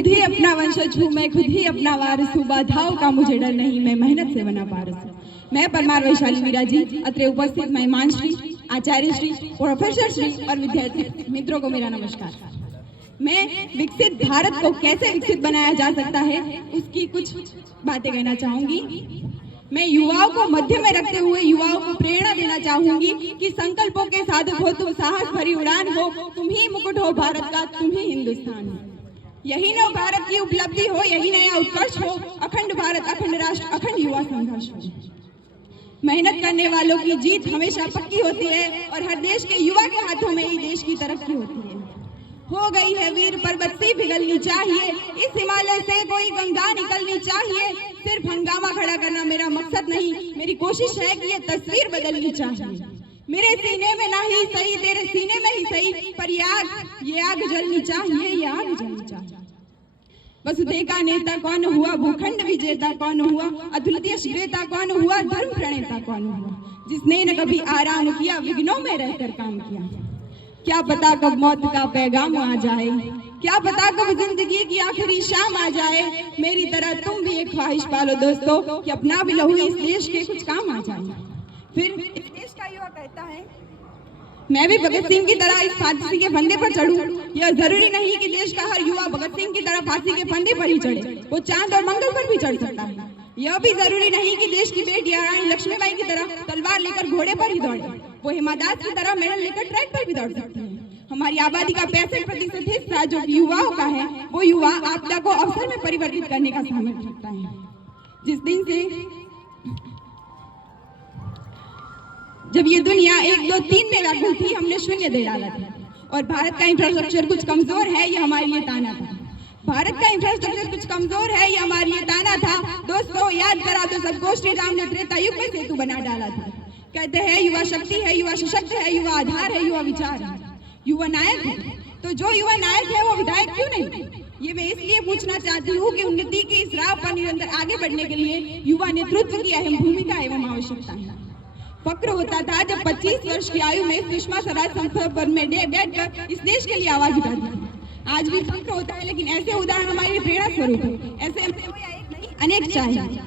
खुद ही अपना वंशज हूँ, मैं खुद ही अपना वारिस हूँ, बाधाओं का मुझे डर नहीं, मैं मेहनत से बना पारस हूँ। मैं परमार वैशाली मीरा जी अत्र उपस्थित मेहमान श्री, आचार्य श्री, प्रोफेसर श्री और विद्यार्थी मित्रों को मेरा नमस्कार। मैं विकसित भारत को कैसे विकसित बनाया जा सकता है उसकी कुछ बातें कहना चाहूंगी। मैं युवाओं को मध्य में रखते हुए युवाओं को प्रेरणा देना चाहूंगी कि संकल्पों के साधक हो तुम, साहस भरी उड़ान हो तुम, ही मुकुट हो भारत का, तुम ही हिंदुस्तान हो। यही नव भारत की उपलब्धि हो, यही नया उत्कर्ष हो, अखंड भारत, अखंड राष्ट्र, अखंड युवा संघर्ष हो। मेहनत करने वालों की जीत हमेशा पक्की होती है और हर देश के युवा के हाथों में ही देश की तरक्की होती है। हो गई है वीर पर्वत सी पिघलनी चाहिए, इस हिमालय से कोई गंगा निकलनी चाहिए। सिर्फ हंगामा खड़ा करना मेरा मकसद नहीं, मेरी कोशिश है कि ये तस्वीर बदलनी चाहिए। मेरे सीने में ना ही सही, तेरे सीने में ही सही, पर ये आग जलनी चाहिए, ये आग जलनी चाहिए। वसुधे का नेता कौन हुआ, भूखंड विजेता कौन हुआ, अद्वितीय श्रेता कौन हुआ, धर्म प्रणेता कौन हुआ, जिसने न कभी आराम किया, विघ्नों में रहकर काम किया। क्या पता कब मौत का पैगाम आ जाए, क्या पता कब जिंदगी की आखिरी शाम आ जाए। मेरी तरह तुम भी एक ख्वाहिश पालो दोस्तों कि अपना भी लहू इस देश के कुछ काम आ जाए। फिर इस देश का युवा कहता है मैं भी भगत सिंह की तरह इस फांसी के फंदे पर चढ़ूं। यह जरूरी नहीं कि देश का हर युवा भगत सिंह की तरह फांसी के फंदे पर ही चढ़े, वो चांद और मंगल पर भी चढ़ सकता है। यह भी जरूरी नहीं कि देश की बेटी रानी लक्ष्मीबाई की तरह तलवार लेकर घोड़े पर ही दौड़े, वो हिमा दास की तरह मेडल लेकर ट्रैक पर भी दौड़ सकती है। हमारी आबादी का 65% हिस्सा जो युवाओं का है, वो युवा आपदा को अवसर में परिवर्तित करने का सामर्थ्य रखता है। जिस दिन से जब ये दुनिया 1, 2, 3 में व्याकुल थी, हमने शून्य दे डाला था और भारत का इंफ्रास्ट्रक्चर कुछ कमजोर है, ये हमारे लिए ताना था। भारत का इंफ्रास्ट्रक्चर कुछ कमजोर है, ये हमारे लिए ताना था। दोस्तों याद करा तो सबको श्री राम ने त्रेता युग में सेतु बना डाला था। कहते हैं युवा शक्ति है, युवा सशक्त है, युवा आधार है, युवा विचार है, युवा नायक है। तो जो युवा नायक है वो विधायक क्यों नहीं? ये मैं इसलिए पूछना चाहती हूँ कि उन्नति की इस राह पर निरंतर आगे बढ़ने के लिए युवा नेतृत्व की अहम भूमिका एवं आवश्यकता है। फक्र होता था जब 25 वर्ष की आयु में सुषमा स्वराज संसद भवन में बैठकर इस देश के लिए आवाज उठाती थी। आज भी फक्र होता है, लेकिन ऐसे उदाहरण हमारे प्रेरणा स्वरूप है। ऐसे अनेक चाहिए।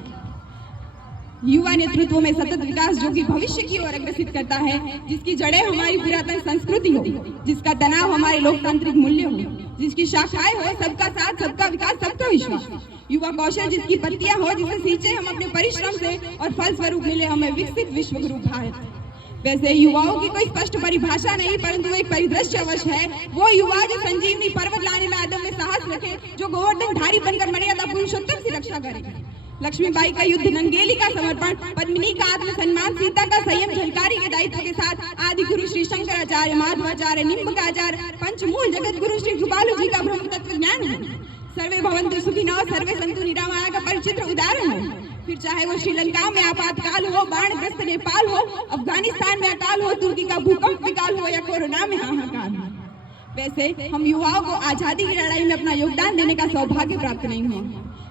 युवा नेतृत्व में सतत विकास जो कि भविष्य की ओर अग्रसित करता है, जिसकी जड़ें हमारी पुरातन संस्कृति हो, जिसका तनाव हमारे लोकतांत्रिक मूल्य हो, जिसकी शाखाएं हो सबका साथ, सबका विकास, सबका विश्वास। युवा कौशल जिसकी पत्तियां हो, जिसे सींचे हम अपने परिश्रम से और फल स्वरूप मिले हमें विकसित विश्व गुरु भारत। वैसे युवाओं की कोई स्पष्ट परिभाषा नहीं, परंतु एक परिदृश्य अवश्य है। वो युवा जो संजीवनी पर्वत लाने में आदम में साहस रखे, जो गोवर्धन धारी बनकर मर्यादा पुरुषोत्तम की रक्षा करे। लक्ष्मीबाई का युद्ध, नंगेली का समर्पण, पद्मिनी का आत्मसम्मान, सीता का संयम, झलकारी के दायित्व के साथ आदि गुरु श्री शंकराचार्य, माधवाचार्य, निम्बकाचार्य, पंचमूल जगत गुरु श्री कृपालु जी का ब्रह्म तत्व ज्ञान है। सर्वे भवन्तु सुखिनः, सर्वे सन्तु निरामया का परिचित्र उदाहरण है। फिर चाहे वो श्रीलंका में आपातकाल हो, बाढ़ग्रस्त नेपाल हो, अफगानिस्तान में अकाल हो, तुर्की का भूकंप विकाल हो या कोरोना में हाहाकार हो। वैसे हम युवाओं को आजादी की लड़ाई में अपना योगदान देने का सौभाग्य प्राप्त नहीं हुआ,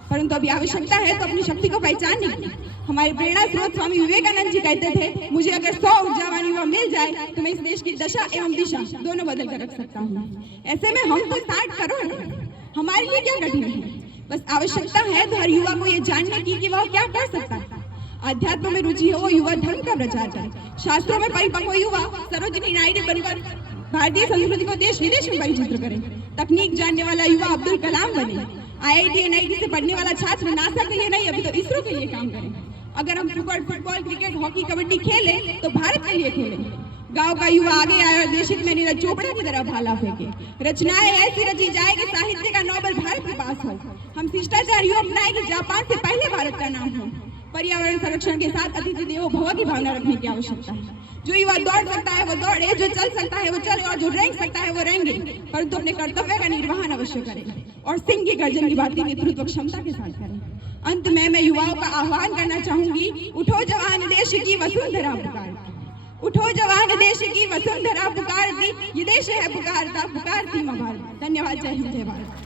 परंतु अभी आवश्यकता है तो अपनी शक्ति को पहचानने की। हमारे प्रेरणा स्रोत स्वामी विवेकानंद जी कहते थे, मुझे अगर 100 ऊर्जावान युवा मिल जाए तो मैं इस देश की दशा एवं दिशा दोनों बदल कर रख सकता हूँ। ऐसे में हम तो 60 करोड़ हैं, हमारे लिए क्या कठिन है? बस आवश्यकता है तो हर युवा को ये जानने की कि वह क्या कर सकता है। अध्यात्म में रुचि हो वो युवा धर्म का प्रचार करे, शास्त्रों में परिपक्व युवा सरोजिनी नायडू बनकर भारतीय संस्कृति को देश विदेश में परिचित करे। तकनीक जानने वाला युवा अब्दुल कलाम बने। IIT NIT से पढ़ने वाला छात्र नासा के लिए नहीं, अभी तो इसरो के लिए काम करे। अगर हम फुटबॉल, क्रिकेट, हॉकी, कबड्डी खेले तो भारत के लिए खेले। गांव का युवा आगे आया और देशित में नीरज चोपड़ा की तरह भाला फेंके। रचनाएं ऐसी रची जाए कि साहित्य का नोबेल भारत के पास हो। हम शिष्टाचार यूँ अपनाए कि जापान से पहले भारत का नाम हो। पर्यावरण संरक्षण के साथ अतिथि देवो भव की भावना रखने की आवश्यकता है। जो युवा दौड़ सकता है वो दौड़े, जो चल सकता है वो चले और जो रेंग सकता है वो रेंगे, परंतु अपने कर्तव्य का निर्वहन अवश्य करें और सिंह की गर्जन की भांति नेतृत्व क्षमता के साथ करें। अंत में मैं युवाओं का आह्वान करना चाहूंगी, उठो जवान देश की वसुंधरा पुकारती, उठो जवान देश की वसुंधरा पुकारती, ये देश है पुकारता, पुकारती मां भारत। धन्यवाद। जय हिंद, जय भारत।